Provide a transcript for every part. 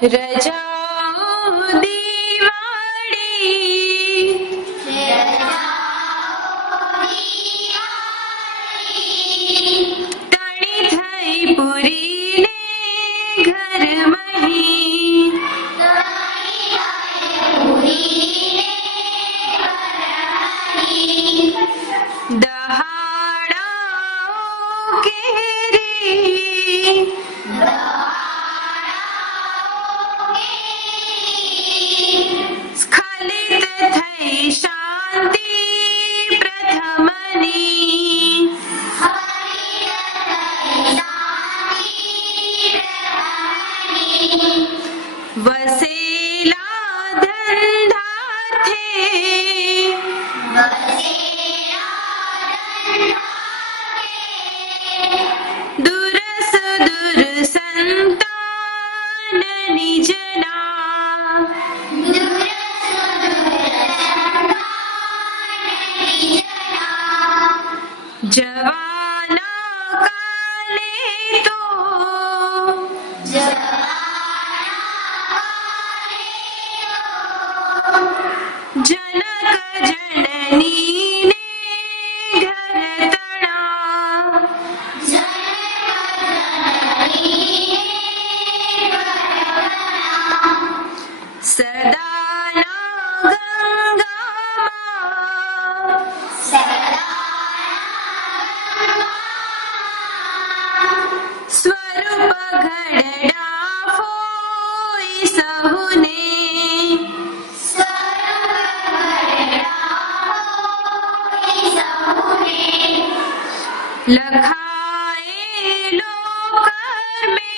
રજાઓ દિવાળી તણી થઈ પૂરી ને ઘર મહી દહાડાઓ કેરી સ્ખલિત થઈ શાંતિ પ્રથમની વસેલા ધંધાર્થે દુરસ દુર સંતાન નિજના જવાના કાલે તો જનક જનની ને ઘર તણા સદાના ગંગામાં સ્વરૂપ ઘડડા ફોઈ સહુને લખાયેલો કર્મે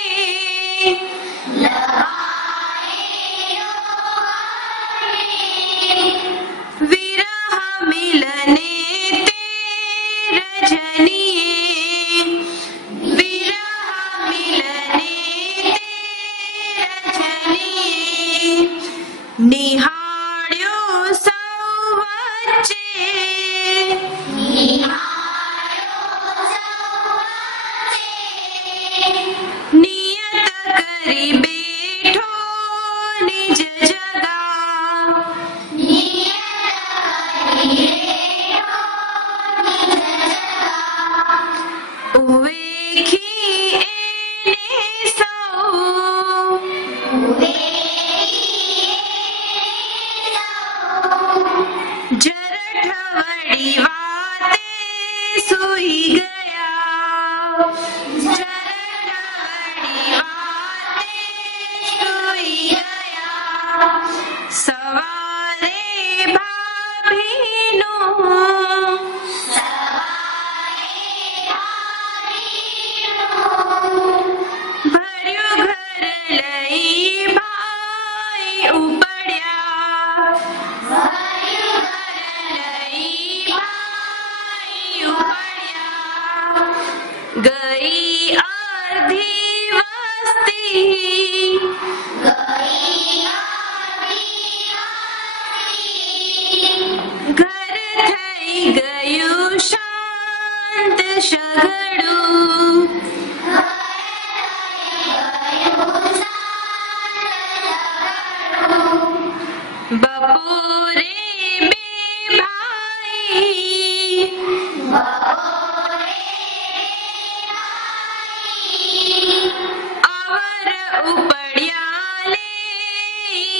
વિરહ મિલને તે રજનીએ વિરહ મિલને તે રજનીએ નિહાળ્યો સૌ વચ્ચે નિયત કરી બેઠો નિજ જગા ઉવેખી એને સૌ જરઠ વળી વાતે સૂઈ ગયા સવારે ભાભીનું ભર્યું ઘર લઈ ભાઈ ઉપડ્યા ગઈ અડધી વસ્તી ઘર થઈ ગયું શાંત સઘળું બપોરે બે ભાઈ અવર ઉપડ્યા લે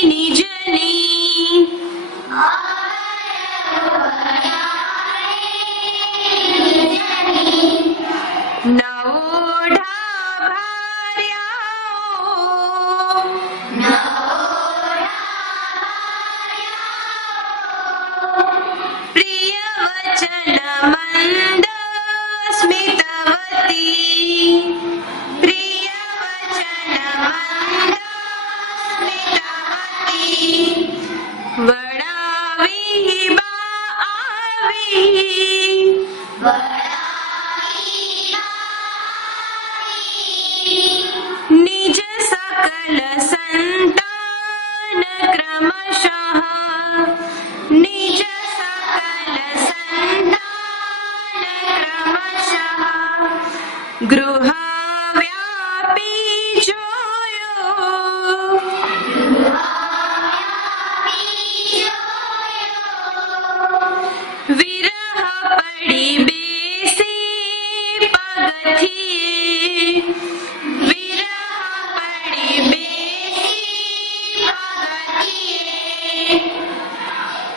નિજની નવોઢા ભાર્યાઓ પ્રિય વચન મંદ સ્મિતવતી પ્રિય વચન મંદ મારી